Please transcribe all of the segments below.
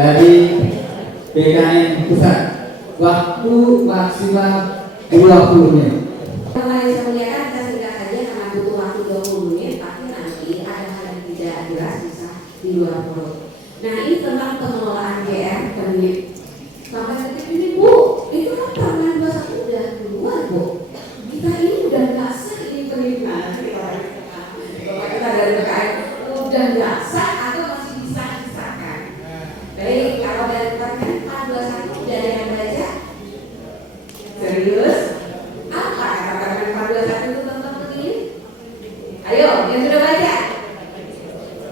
dari BKN Pusat. Waktu maksimal 20 menit. Kalau saya muliakan, kita singkat saja karena butuh waktu 20 menit, tapi nanti ada hal yang tidak jelas bisa di luar mulut. Nah, ini tentang pengelolaan GR pemilik. Sampai detik ini Bu, itu kan Permen 21 udah keluar Bu. Kita ini udah nggak sah ini penerimaan. Bapak kita dari BKN udah nggak sah atau masih bisa disahkan. Baik, kalau dari Permen 21 udah ada yang baca? Serius? Apa kata Permen 41 itu tentang begini? Ayo, yang sudah baca.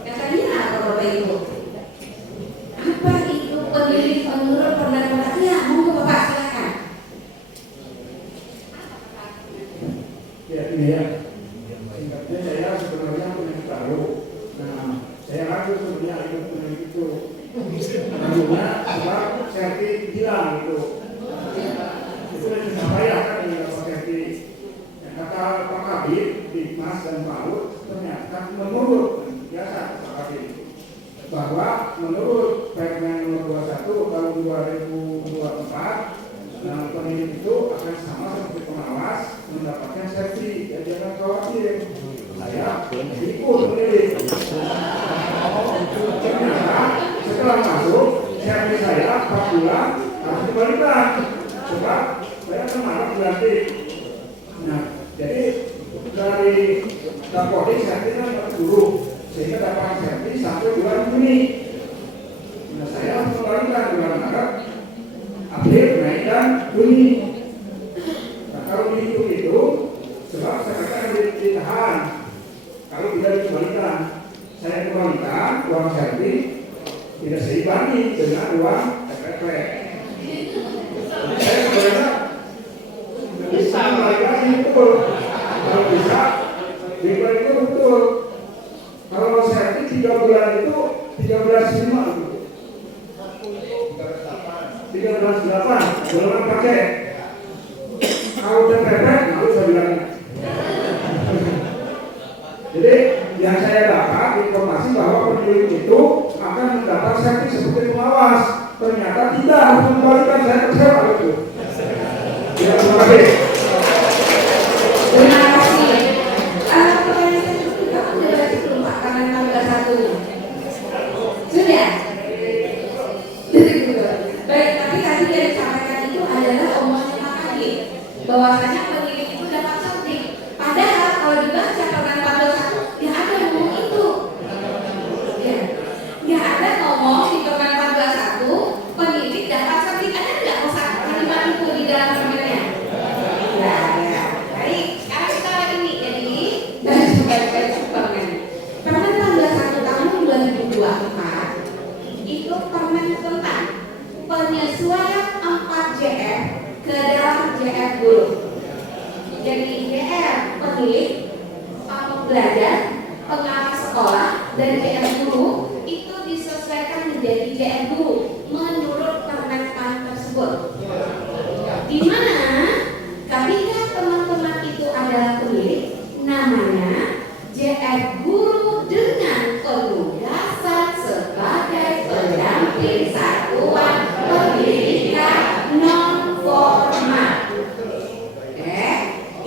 Katanya apa Bapak Ibu? Apa itu pemilih menurut Permen 41? Ya, monggo Bapak silakan. Ya, ini ya. Singkatnya saya sebenarnya pengen tahu. Nah, saya ragu sebenarnya itu. Ragunya sebab Serti bilang itu sudah disampaikan kan ini Pak Serti. Kata Pak Kabit, Mas dan Pak Lut ternyata menurut biasa Pak Kabit bahwa menurut Permen nomor 21 tahun 2024, nah pemilik itu akan sama seperti pengawas mendapatkan serti. Ya jangan khawatir, saya ikut pemilik. Ternyata setelah masuk serti saya 4 bulan harus dibalikan sebab saya kemarin berarti. Nah, jadi dari Dapodik serti kan berguru sehingga dapat serti sampai bulan Juni. Nah, saya harus mengembalikan bulan Maret, April, Mei dan Juni. Nah, kalau dihitung itu sebab saya akan ditahan kalau tidak dikembalikan. Saya kembalikan uang serti tidak seimbang dengan uang SPP. Saya sebenarnya bisa kembalikan betul. Kalau bisa dikembalikan betul. Kalau serti 3 bulan itu 13.5 gitu. 13.8 belum pakai. Kalau udah pepet, lalu saya bilang. Jadi yang saya dapat informasi bahwa pemilik itu akan mendapat serti seperti pengawas. Ternyata tidak, harus mengembalikan. Saya kecewa itu. Ya, terima kasih. Terima kasih. Pertanyaan saya itu kamu sudah baca belum Pak Permen 41? Sudah? Baik, tapi tadi yang disampaikan itu adalah omongan Pak Kadin bahwasanya pemilik itu dapat serti. Padahal kalau dibaca Permen 41 ya ada ngomong itu. Ya ada ngomong di Permen 41 pemilik dapat serti. Ada nggak kosa kalimat itu di dalam permennya? Ya, ya. Baik, sekarang kita lagi nih jadi baju permen. Permen 41 tahun 2024 itu permen tentang penyesuaian 4 JR ke dalam JR guru. Jadi JR pemilik, pamong belajar, pengawas sekolah, dan JR guru itu disesuaikan menjadi JR guru menurut permen tersebut. Di mana ketika teman-teman itu adalah pemilik, namanya JR guru dengan penugasan sebagai pendamping satuan pendidikan non formal.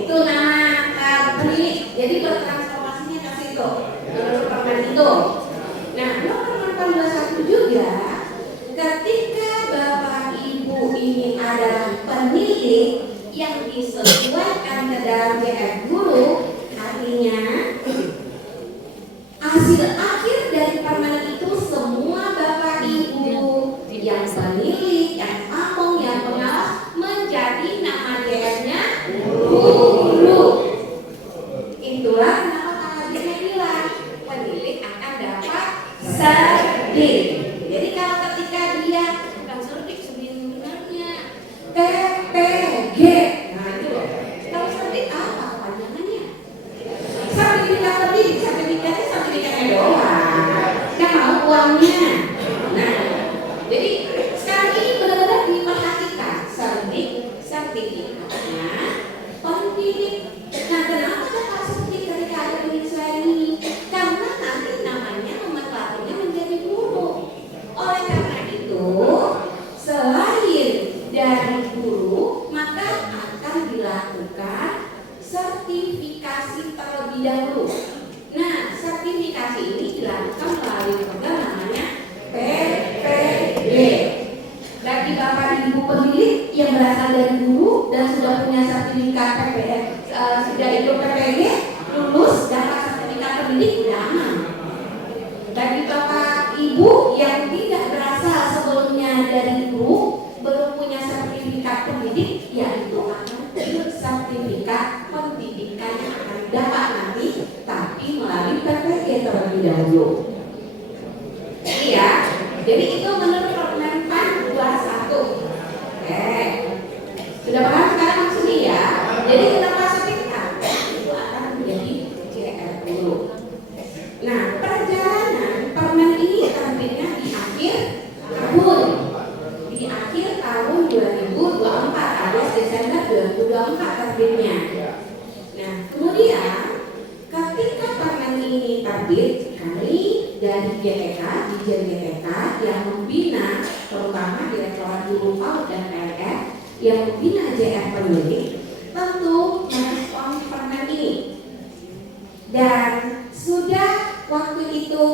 Itu nama pemilik. Jadi bertransformasinya ke situ menurut permen itu. Nah, nomor 81 juga ketika Bapak Ibu ini adalah pemilik yang disesuaikan ke dalam JR guru, artinya hasil akhir dari permen itu semua Bapak Ibu yang pemilik, yang pamong, yang pengawas menjadi nama JR-nya guru. Itulah kenapa Pak Kadin bilang pemilik akan dapat serti. Jadi kalau ketika dia bukan serti sebenarnya TPG, nah itu loh. Kalau serti apa kepanjangannya? Sertifikat pendidik, sertifikatnya sertifikatnya doang. Yang mau uangnya. Nah, jadi sekarang ini benar-benar diperhatikan sertifikatnya pendidik. Nah, kenapa dapat serti ketika ada penyesuaian ini? Karena nanti namanya nomenklaturnya menjadi guru. Oleh karena itu berasal dari guru dan sudah punya sertifikat PPG, sudah ikut PPG, lulus dapat sertifikat pendidik, udah aman. Bagi Bapak Ibu yang tidak berasal sebelumnya dari guru, belum punya sertifikat pendidik, ya itu akan sertifikat pendidikan yang akan dapat nanti, tapi melalui PPG terlebih dahulu. Iya, jadi itu menurut Permen PAN 21. Oke, sudah paham sekarang maksudnya ya? Jadi kenapa sertifikat? Itu akan menjadi JR dulu. Nah, perjalanan permen ini terbitnya di akhir tahun. Di akhir tahun 2024 alias Desember 2024 terbitnya. Nah, kemudian ketika permen ini terbit, kami dari GPK, Dijen GPK yang membina terutama Direktorat Guru PAUD dan PLN yang membina JR pendidik tentu merespon permen ini. Dan sudah waktu itu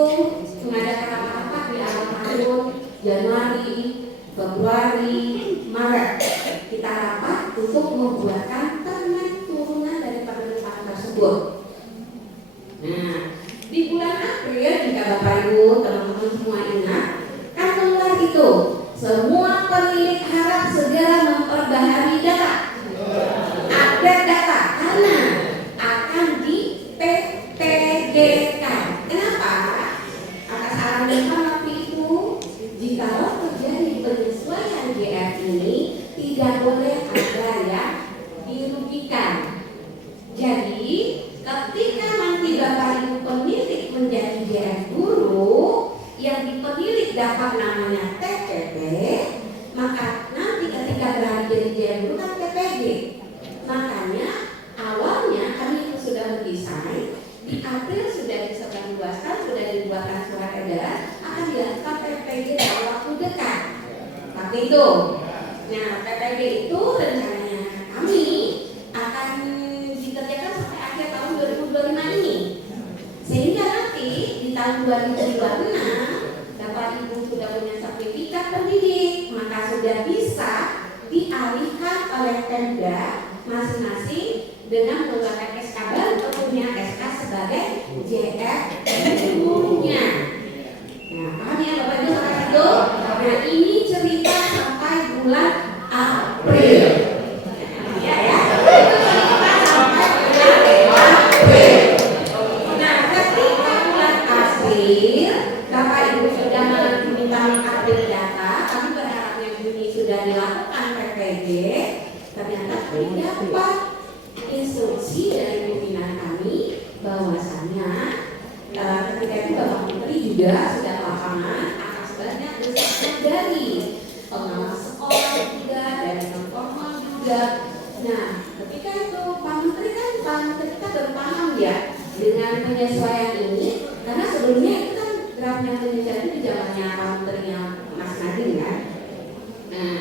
mengadakan rapat di awal tahun Januari, Februari, Maret kita rapat untuk membuatkan permen turunan dari permen tersebut. Nah, di bulan April jika Bapak Ibu teman-teman semua ingat kan keluar itu semua pemilik harap segera memperbaharui data, update data karena akan di PPG kan. Kenapa? Atas saran Dewan waktu itu, jika terjadi penyesuaian JR ini tidak boleh ada yang dirugikan. Jadi, ketika nanti Bapak Ibu pemilik menjadi JR guru, yang dipenilik dapat namanya TPP, maka nanti ketika beralih jadi JR guru kan TPG. Makanya awalnya kami itu sudah mendesain, di April sudah disebarluaskan, sudah dibuatkan surat edaran akan dilakukan PPG dalam waktu dekat. Waktu itu, nah PPG itu rencananya kami akan dikerjakan sampai akhir tahun 2025 ini, sehingga nanti di tahun 2026 Bapak Ibu sudah punya sertifikat pendidik, maka sudah bisa dialihkan oleh Pemda masing-masing dengan menggunakan SK baru punya SK sebagai JR gurunya. Nah, paham ya Bapak Ibu sampai itu? Nah, ini cerita sampai bulan April. Ya ya. Itu cerita sampai bulan April. Nah, ketika bulan April, Bapak Ibu sudah meminta mengupdate data, kami berharapnya Juni sudah dilakukan PPG. Ternyata kami dapat instruksi dari pimpinan kami bahwasannya ketika itu Bapak Menteri juga sudah lapangan atas banyak desakan dari pengawas sekolah juga, dari non formal juga. Nah, ketika itu Pak Menteri kan kita berpaham ya dengan penyesuaian ini, karena sebelumnya itu kan draftnya penyesuaian itu zamannya Pak Menterinya Mas Nadiem kan. Nah,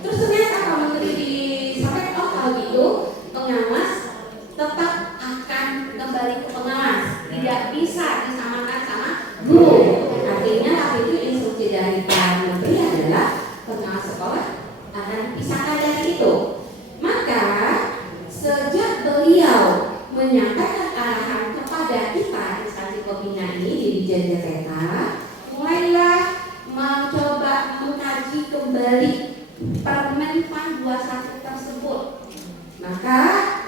terus ternyata Pak Menteri disampaikan kalau gitu pengawas tetap akan kembali ke pengawas, tidak bisa disamakan sama guru. Artinya waktu itu instruksi dari Pak Menteri adalah pengawas sekolah akan dipisahkan dari itu. Maka sejak beliau menyampaikan arahan kepada kita instansi pembina ini di Dijen GPK, mulailah mencoba mengkaji kembali Permen PAN 21 tersebut. Maka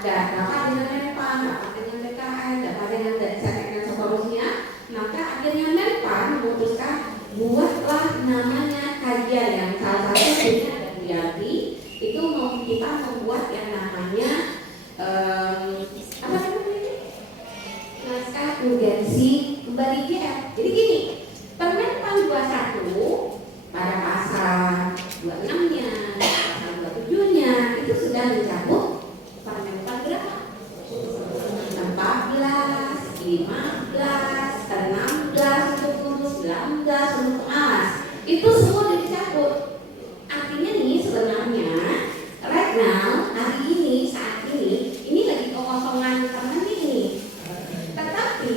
dapat dengan Menpan, dapat dengan BKN, dapat dengan dan seterusnya. Maka akhirnya Menpan memutuskan buatlah namanya kajian yang salah satu punya ada Buyanti itu mau kita membuat yang namanya apa namanya naskah urgensi kembali JR. Jadi gini, Permen PAN 21 pada pasal 26-nya, pasal 27-nya itu sudah mencabut Permen PAN berapa? 14, 15, 16 untuk guru, 19 untuk pengawas. Itu semua sudah dicabut. Artinya nih sebenarnya right now, hari ini, saat ini lagi kekosongan permen ini. Tetapi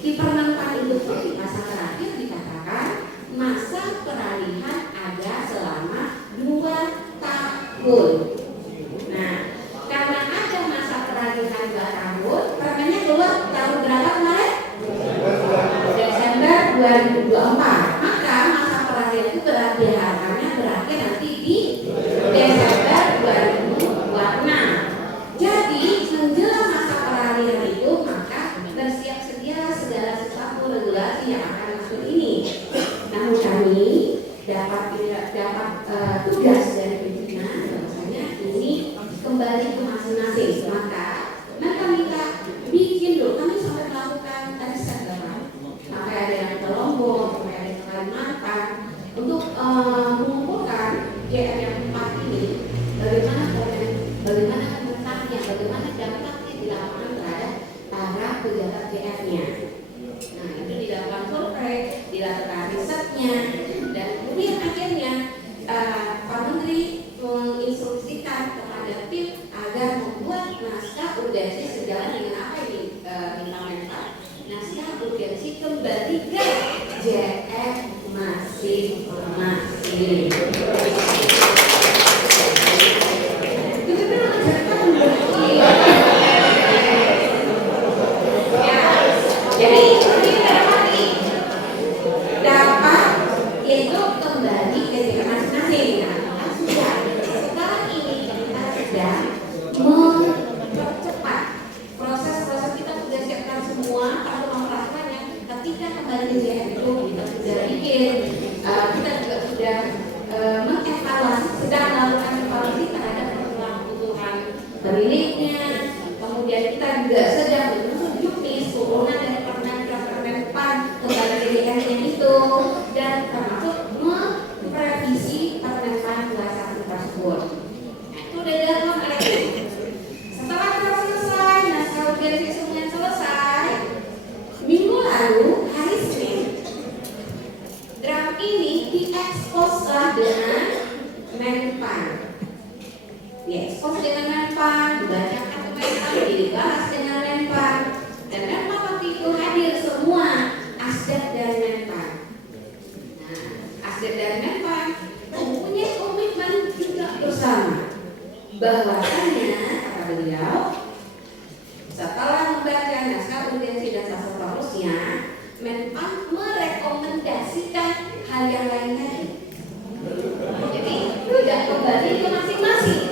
di Permen PAN itu di masa terakhir dikatakan masa peralihan ada selama 2 tahun. dapat tugas dari pimpinan bahwasanya ini kembali ke masing-masing. Maka minta bikin dulu, kami sampai melakukan riset Bapak. Maka ada yang ke Lombok, ada yang ke Kalimantan untuk mengumpulkan JR yang 4 ini, bagaimana komentarnya, bagaimana dampaknya di lapangan terhadap para pejabat JR-nya. Nah, itu dilakukan survei, dilakukan risetnya, dan kemudian akhirnya Pak Menteri menginstruksikan kepada tim agar membuat naskah urgensi sejalan dengan apa yang diminta Menpan. Naskah urgensi kembali ke JR masing-masing. Jadi dapat itu kembali ke JR masing-masing. Nah, sudah. Sekarang ini kita sedang mempercepat proses-proses. Kita sudah siapkan semua kalau melakukannya. Ketika kembali ke JR itu kita sudah bikin, kita juga sudah mengevaluasi, sedang melakukan evaluasi terhadap kebutuhan pemiliknya. Kemudian kita juga sedang menunjuk nih turunan dari Permen-Pan kembali ke JR-nya itu, dan termasuk merevisi Permen-Pan 21 tersebut. Itu udah dilakukan oleh tim. Setelah selesai, naskah urgensi semuanya selesai, minggu lalu hari Senin, draft ini dieksposlah dengan Menpan. Diekspos dengan Menpan, dibacakan ke Menpan, dibahas dengan Menpan, dan Menpan waktu itu hadir semua asdep dari Menpan. Nah, asdep dari Menpan mempunyai komitmen juga bersama bahwasannya, kata beliau, setelah membaca naskah urgensi dan seterusnya, Menpan merekomendasikan hal yang lain tadi. Jadi tidak kembali ke masing-masing.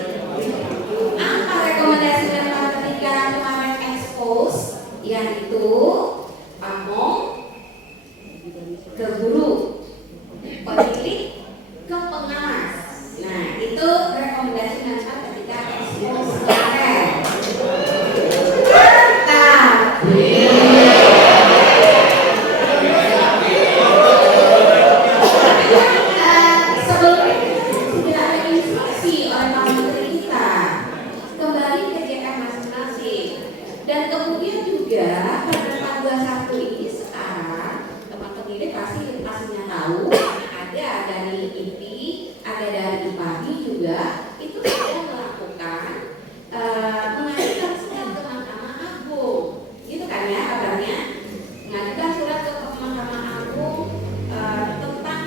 Apa rekomendasi Menpan ketika kemarin expose? Yaitu pamong ke guru, pemilik ke pengawas. Nah, itu rekomendasi Menpan ketika expose kemarin. Dan kemudian juga Permen 21 ini sekarang teman-teman pastinya tahu, ada dari IPI, ada dari IPADI juga, itu sudah melakukan mengajukan surat ke Mahkamah Agung, gitu kan ya kabarnya, mengajukan surat ke Mahkamah Agung tentang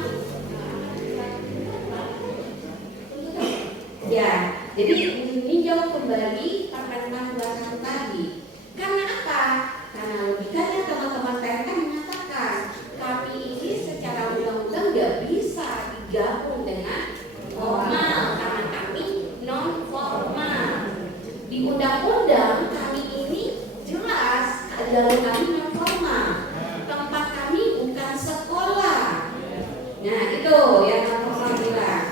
ya, jadi meninjau kembali Permen 21 tadi. Karena apa? Karena logikanya teman-teman PNK mengatakan kami ini secara undang-undang nggak bisa digabung dengan formal karena kami non formal. Di undang-undang kami ini jelas jalur kami non formal. Tempat kami bukan sekolah. Nah itu yang non formal bilang.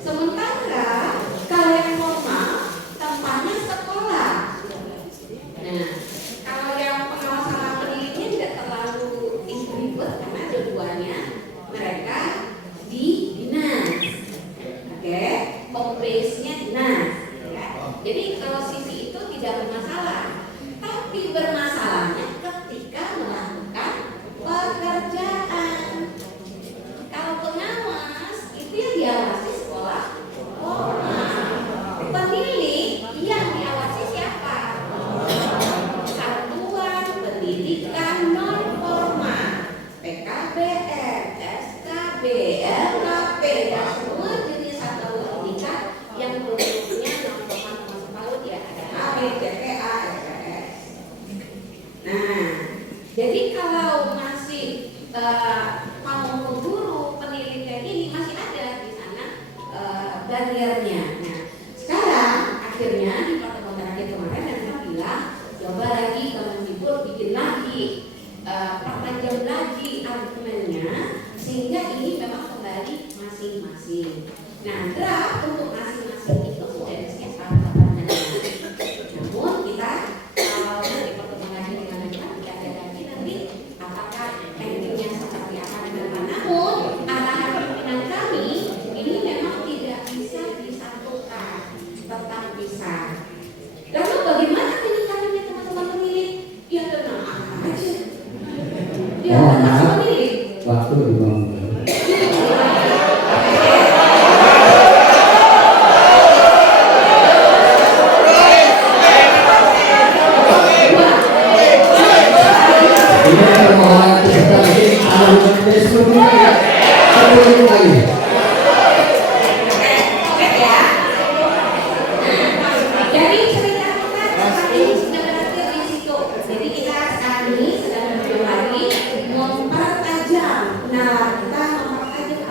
Sementara kalau yang formal tempatnya sekolah. Nah, kalau yang pengawas sama pendidiknya tidak terlalu ribet karena dua-duanya mereka di dinas, oke, home base-nya dinas, ya. Jadi kalau sisi itu tidak bermasalah, tapi bermasalahnya ketika melakukan pekerjaan. Kalau pengawas itu yang diawasi sekolah formal, pemilik yang diawasi siapa? Satuan Pendidikan Non Formal, PKBM, SKB, LKP, dan semua jenis satuan pendidikan yang bentuknya non formal termasuk PAUD ya, ada AB, TPA, SPS. Nah, jadi kalau masih mau guru pendidikan ini masih ada di sana bariernya. Nah, sekarang akhirnya di pertemuan terakhir kemarin mereka bilang coba lagi Kemendikbud bikin lagi perpanjang lagi argumennya sehingga ini memang kembali Ulang lagi. Oke ya. Jadi cerita kita saat ini sudah berakhir di situ. Jadi kita saat ini sedang lagi mempertajam nalar kita, mempertajam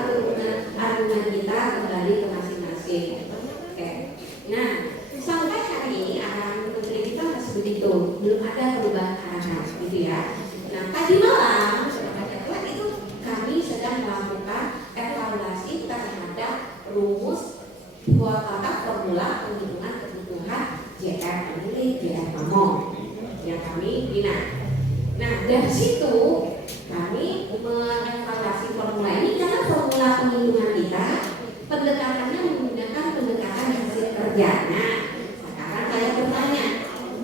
argumen kita kembali ke masing-masing. Oke. Nah, sampai hari ini arahan menteri kita masih begitu, belum ada perubahan arahan, gitu ya. Nah, tadi malam itu kami sedang melakukan evaluasi terhadap rumus tata formula penghitungan kebutuhan JR pemilih JR Pamong yang kami bina. Nah, dari situ kami mengevaluasi formula ini karena formula penghitungan kita pendekatannya menggunakan pendekatan hasil kerja. Nah, sekarang saya bertanya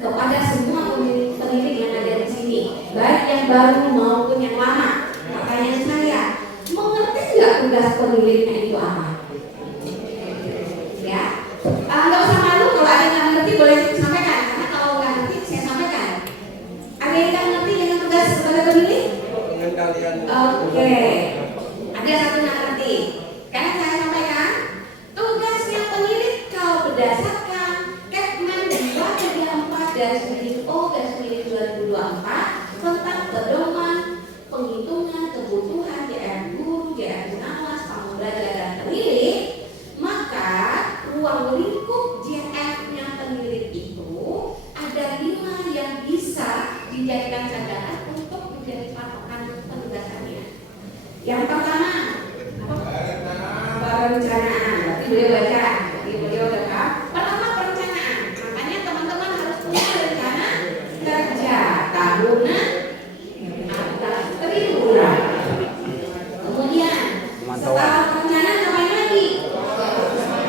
kepada semua pemilih yang ada di sini, baik yang baru maupun yang lama. Pertanyaan saya, mengerti nggak tugas pemilihnya itu apa? Ya, nggak usah malu kalau ada yang nggak ngerti boleh sampaikan, karena kalau nggak ngerti saya sampaikan. Ada yang nggak ngerti dengan tugas sebagai pemilih? Oke, ada satu yang ngerti. Karena saya sampaikan, tugasnya pemilih kalau berdasarkan Kepmen 234/O/2024 tentang pedoman penghitungan kebutuhan JR guru, JR pengawas, pembelajar dan pemilih, maka ruang lingkup JR-nya pemilih itu ada 5 yang bisa dijadikan cadangan untuk menjadi patokan penugasannya. Yang pertama, perencanaan. Berarti beliau baca, jadi beliau dekat. Pertama perencanaan. Makanya teman-teman harus punya rencana kerja tahunan atau triwulan. Kemudian setelah perencanaan ngapain lagi?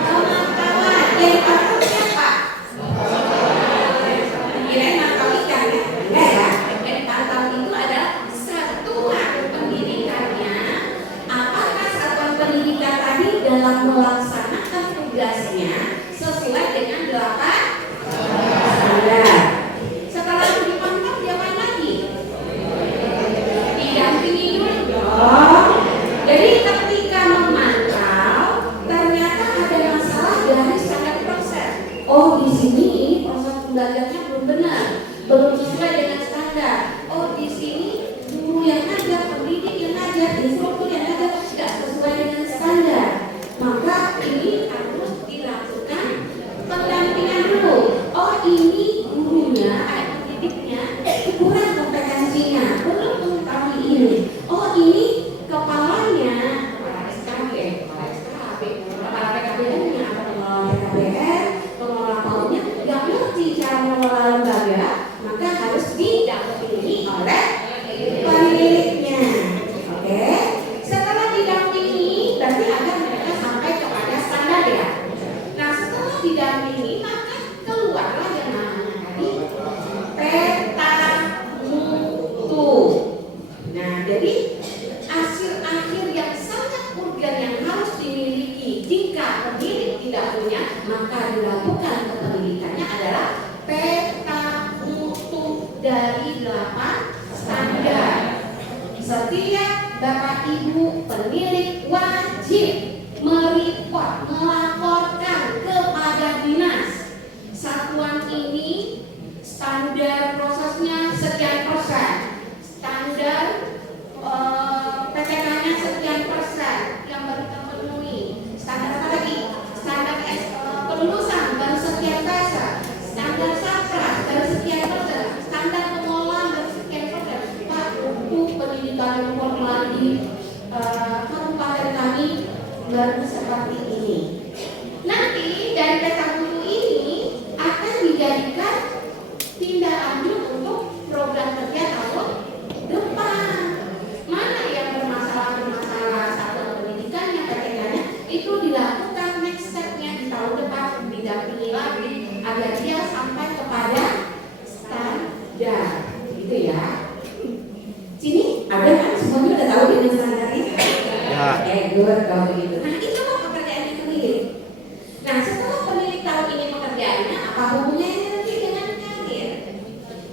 Pemantauan. Yang pantau siapa? Kirain mantau ikan ya? Enggak ya. Yang pantau itu adalah satuan pendidikannya. Apakah satuan pendidikan tadi dalam melaksanakan tugasnya sesuai dengan 8 standar? Setelah itu dipantau, diapain lagi? Didampingi dulu. Jadi ketika memantau ternyata ada masalah dari standar proses. Oh, di sini proses pembelajarannya belum benar, belum sesuai dengan standar. Oh, di sini guru yang ngajar, pendidik yang ngajar, instruktur yang ngajar tidak sesuai dengan standar. Maka ini harus dilakukan pendampingan dulu. Oh, ini gurunya, pendidiknya kurang kompetensinya, belum mengetahui ini. Oh, ini kepalanya, kepala SKB, kepala PKBN-nya atau pengelola PKBN, pengelola PAUD-nya nggak ngerti cara mengelola lembaga, maka harus didampingi oleh pemiliknya. Oke, setelah didampingi berarti agar mereka sampai kepada standar ya. Nah, setelah didampingi maka keluarlah yang namanya tadi peta mutu. Nah, jadi hasil akhir yang sangat urgen yang harus dimiliki jika pemilik tidak punya, maka dilakukan kepemilikannya adalah peta mutu dari 8 standar. Setiap Bapak Ibu pemilik wajib mereport, melaporkan kepada dinas. Satuan ini standar prosesnya sekian persen, standar PTK-nya sekian persen yang baru kita penuhi. Standar apa lagi? Standar kelulusan baru sekian persen, standar sapras baru sekian persen, standar pengolahan baru sekian persen. Pak, untuk pendidikan formal di kabupaten kami baru seperti ini. Nanti dari peta mutu ini akan dijadikan tindak lanjut untuk program kerja tahun depan. Mana yang bermasalah satuan pendidikannya, PTK-nya, itu dilakukan next step-nya di tahun depan, didampingi lagi agar dia sampai kepada standar, gitu ya. Sini ada kan semuanya udah tahu dengan standar ini? Ya. Good kalau begitu. Nah, itu apa pekerjaannya pemilik? Nah, setelah pemilik tahu ini pekerjaannya, apa hubungannya nanti dengan karir?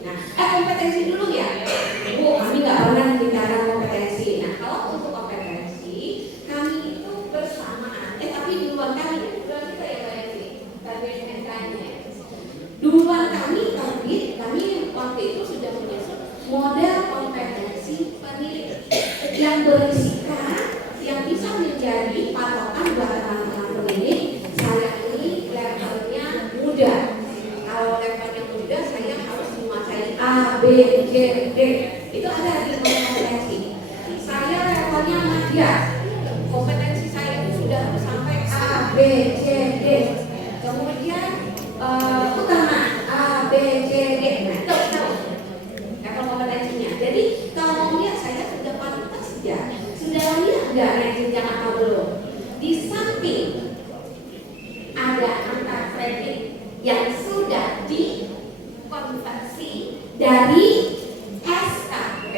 Nah, kompetensi dulu ya. Bu, kami nggak pernah membicarakan kompetensi. Nah, kalau untuk kompetensi, kami itu kami duluan kita ya Pak Yanti, terbit SK-nya. Duluan kami terbit, kami waktu itu sudah menyusun model kompetensi pemilih yang berisikan yang bisa menjadi patokan buat teman-teman pemilih. Saya ini levelnya muda. Kalau levelnya muda, saya harus menguasai A, B, C, D. Itu ada di kompetensi. Saya levelnya madya. Kompetensi saya itu sudah harus sampai A, B, C, D. Kemudian utama A, B, C, D. Nah, itu tahu level kompetensinya. Jadi kalau mau lihat saya sudah pantas ya, sudah lihat nggak ranking apa belum? Di samping ada angka kredit yang sudah dikonversi dari SKP,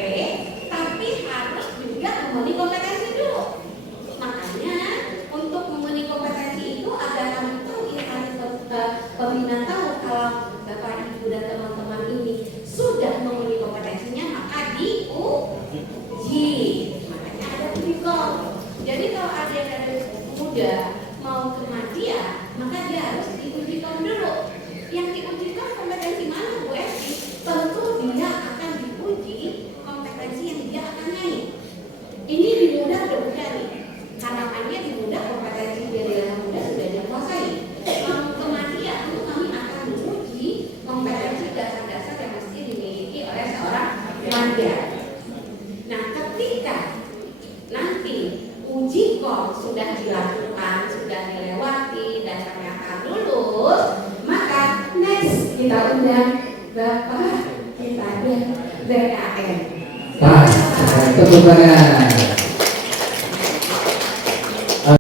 tapi harus juga memenuhi kompetensi dulu. Makanya untuk memenuhi kompetensi itu agar kami tahu pembina tahu kalau Bapak Ibu dan teman-teman ini sudah memenuhi kompetensinya, maka diuji. Makanya ada ujikom. Jadi kalau ada yang dari muda mau ke madya, maka dia harus diujikom dulu. Yang diujikan kompetensi mana Bu Esti? Tentu dia akan diuji kompetensi yang dia akan naik. Ini di muda udah nih. Harapannya di muda kompetensi dari yang muda sudah dia kuasai. Kalau ke madya itu kami akan menguji kompetensi dasar-dasar yang mesti dimiliki oleh seorang madya. Nah, ketika nanti uji kom sudah dilakukan, sudah dilewati dan ternyata lulus, maka next kita undang Bapak kita BKN. Pak, tepuk tangan.